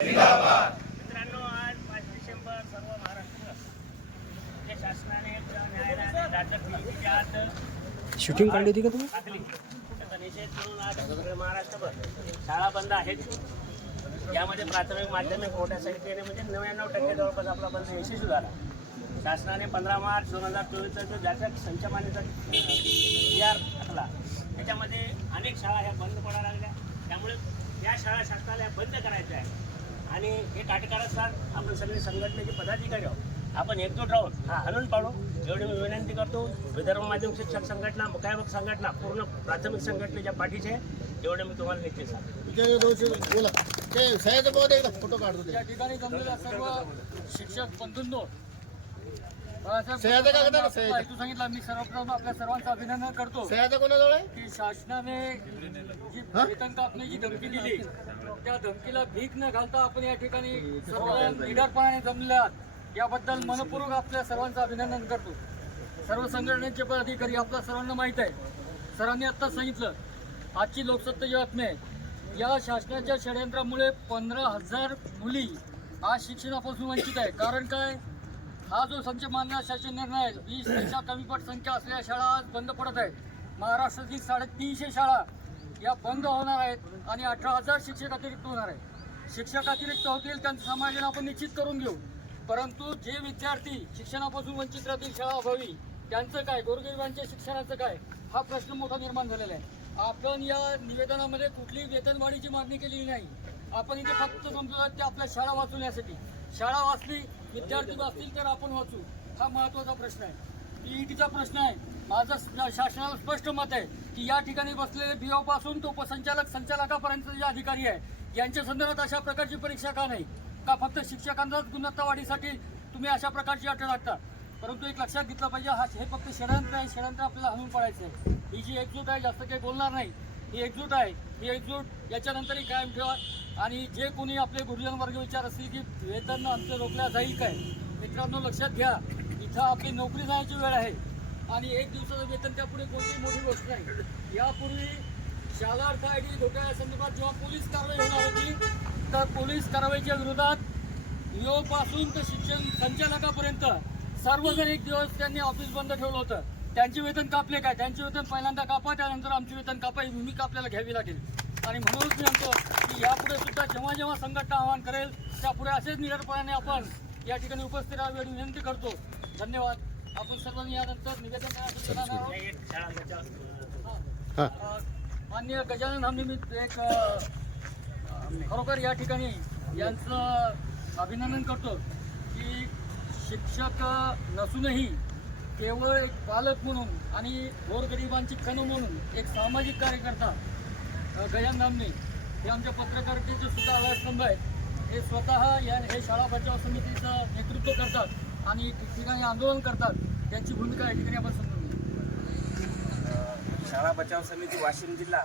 मित्रांनो आज पाच डिसेंबर सर्व महाराष्ट्र शासनाने न्यायालयाने राज्यात शूटिंग काढली होती का तुम्ही? टाकली त्याचा निषेध म्हणून आज सगळे महाराष्ट्रभर शाळा बंद आहेत. यामध्ये प्राथमिक माध्यमिक मोठ्या संख्येने म्हणजे नव्याण्णव टक्के जवळपास आपला बंद यशस्वी झाला. शासनाने पंधरा मार्च दोन हजार चोवीसचा जो ज्याच्या संचमानेचा आर टाकला त्याच्यामध्ये अनेक शाळा ह्या बंद पडायला लागल्या. त्यामुळे या शाळा शासनाला बंद करायच्या आहे आणि हे काटेकारानुसार आपण सगळे संघटनेचे पदाधिकारी आहोत. आपण एकजूट राहून हा. हलून पाडू एवढी मी विनंती करतो विदर्भ माध्यमिक शिक्षक संघटना मुकायमक संघटना पूर्ण प्राथमिक संघटनेच्या पाठीचे आहे एवढे मी तुम्हाला निश्चित सांगतो. विजय दोषी बोला. ते सह्याचं पाहू दे एकदा फोटो काढतो ते. या ठिकाणी जमलेल्या सर्व शिक्षक बंधूंनो सह्याचं ना, सह्याचं? हेतू सांगितला मी सर्वप्रथम आपल्या सर्वांचं अभिनंदन करतो. सह्याचं कोणाजवळ आहे? की शासनाने जी वेतन कापण्याची धमकी दिली त्या धमकीला भीक न घालता आपण या ठिकाणी सर्व निडरपणाने जमले आहात. याबद्दल मनपूर्वक आपल्या सर्वांचं अभिनंदन करतो. सर्व संघटनेचे पदाधिकारी आपल्या सर्वांना माहीत आहे. सरांनी आत्ताच सांगितलं आजची लोकसत्तेची बातमी आहे. या शासनाच्या षडयंत्रामुळे पंधरा हजार मुली आज शिक्षणापासून वंचित आहे कारण काय? हा जो संच मानला शासन निर्णय आहे वीसपेक्षा कमी पट संख्या असलेल्या शाळा आज बंद पडत आहेत. महाराष्ट्रातील साडेतीनशे शाळा या बंद होणार आहेत आणि अठरा हजार शिक्षक अतिरिक्त होणार आहेत. शिक्षक अतिरिक्त होतील त्यांचं समायोजन आपण निश्चित करून घेऊ. परंतु जे विद्यार्थी शिक्षणापासून वंचित राहतील शाळा अभावी त्यांचं काय? गोरगरिबांच्या शिक्षणाचं काय? हा प्रश्न मोठा निर्माण झालेला आहे. आपण या निवेदनामध्ये कुठली वेतनवाढीची मागणी केलेली नाही. आपण इथे फक्त समजूया की आपल्या शाळा वाचवण्यासाठी. शाळा वाचली विद्यार्थी वाचतील तर आपण वाचू. हा महत्त्वाचा प्रश्न आहे. पीईटीचा प्रश्न आहे. माझं शासनाला स्पष्ट मत आहे की या ठिकाणी बसलेले बीओ पासून तो संचालक संचालकापर्यंत जे अधिकारी आहे यांच्या संदर्भात अशा प्रकारची परीक्षा का नाही? का फक्त शिक्षकांचाच गुणवत्ता वाढीसाठी तुम्ही अशा प्रकारची अट लागता परंतु एक लक्षात घेतलं पाहिजे हा हे फक्त षडयंत्र आहे. षडयंत्र आपल्याला हलवून पडायचं आहे. ही जी एकजूट आहे जास्त काही बोलणार नाही. ही एकजूट आहे. ही एकजूट याच्यानंतरही कायम ठेवा. आणि जे कोणी आपले गुरुजन वर्ग विचार असतील की वेतन आमचं रोखल्या जाईल काय? मित्रांनो लक्षात घ्या इथं आपली नोकरी जाण्याची वेळ आहे. आणि एक दिवसाचं वेतन त्यापुढे कोणतीही मोठी गोष्ट नाही. यापूर्वी शाला अर्थ आय डी धोक्या संदर्भात जेव्हा पोलीस कारवाई होणार होती तर पोलीस कारवाईच्या विरोधात पासून तर शिक्षण संचालकापर्यंत सर्वजण एक दिवस त्यांनी ऑफिस बंद ठेवलं होतं. त्यांचे वेतन कापले काय? त्यांचे वेतन पहिल्यांदा कापा त्यानंतर आमचे वेतन कापा ही भूमिका आपल्याला घ्यावी लागेल. आणि म्हणूनच मी म्हणतो की यापुढे सुद्धा जेव्हा जेव्हा संघटना आवाहन करेल त्यापुढे असेच निडरपणाने आपण या ठिकाणी उपस्थित राहावी एवढी विनंती करतो. धन्यवाद. आपण सर्वांनी यानंतर निवेदन माननीय गजानन हमनिमित्त एक खरोखर या ठिकाणी यांचं अभिनंदन करतो की शिक्षक नसूनही केवळ एक पालक म्हणून आणि गोरगरिबांची कण म्हणून एक सामाजिक कार्यकर्ता गजान नामने हे आमच्या पत्रकारितेचे सुद्धा आधारस्तंभ आहेत. हे स्वतः या हे शाळा बचाव समितीचं नेतृत्व करतात आणि ठिकठिकाणी आंदोलन करतात. त्यांची भूमिका या ठिकाणी आपण समजून शाळा बचाव समिती वाशिम जिल्हा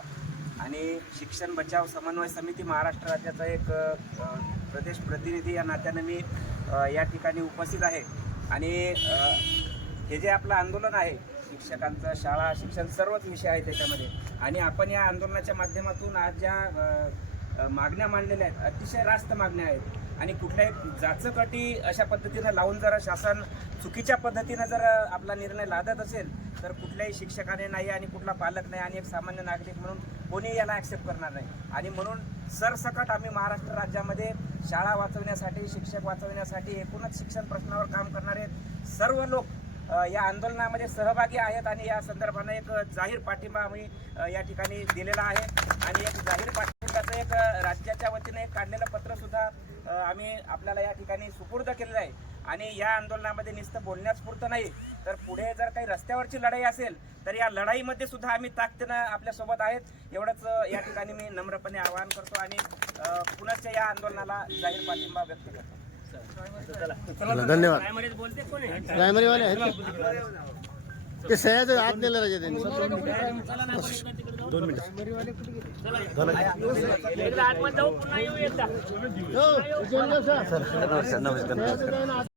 आणि शिक्षण बचाव समन्वय समिती महाराष्ट्र राज्याचा एक प्रदेश प्रतिनिधी या नात्यानं मी या ठिकाणी उपस्थित आहे. आणि हे जे आपलं आंदोलन आहे शिक्षकांचं शाळा शिक्षण सर्वच विषय आहे त्याच्यामध्ये. आणि आपण या आंदोलनाच्या माध्यमातून आज ज्या मागण्या मांडलेल्या आहेत अतिशय रास्त मागण्या आहेत. आणि कुठल्याही जाचकटी अशा पद्धतीनं लावून जर शासन चुकीच्या पद्धतीनं जर आपला निर्णय लादत असेल तर कुठल्याही शिक्षकाने नाही आणि कुठला पालक नाही आणि एक सामान्य नागरिक म्हणून कोणी याला ॲक्सेप्ट करणार नाही. आणि म्हणून सरसकट आम्ही महाराष्ट्र राज्यामध्ये शाळा वाचवण्यासाठी शिक्षक वाचवण्यासाठी एकूणच शिक्षण प्रश्नावर काम करणारे सर्व लोक या आंदोलनामध्ये सहभागी आहेत आणि या संदर्भानं एक जाहीर पाठिंबा आम्ही या ठिकाणी दिलेला आहे. आणि एक जाहीर पाठिंब्याचं एक राज्याच्या वतीने एक काढलेलं पत्रसुद्धा आम्ही आपल्याला या ठिकाणी सुपूर्द केलेलं आहे. आणि या आंदोलनामध्ये नुसतं बोलण्यास पुरतं नाही. तर पुढे जर काही रस्त्यावरची लढाई असेल तर या लढाईमध्ये सुद्धा आम्ही ताकदीनं आपल्यासोबत आहेत. एवढंच या ठिकाणी मी नम्रपणे आवाहन करतो आणि पुनश्च या आंदोलनाला जाहीर पाठिंबा व्यक्त करतो. चला धन्यवाद. प्रायमरीवाले आहेत? ते सह्याचं आत नेलं राजा त्यांनी. दोन एकदा आतमध्ये जाऊ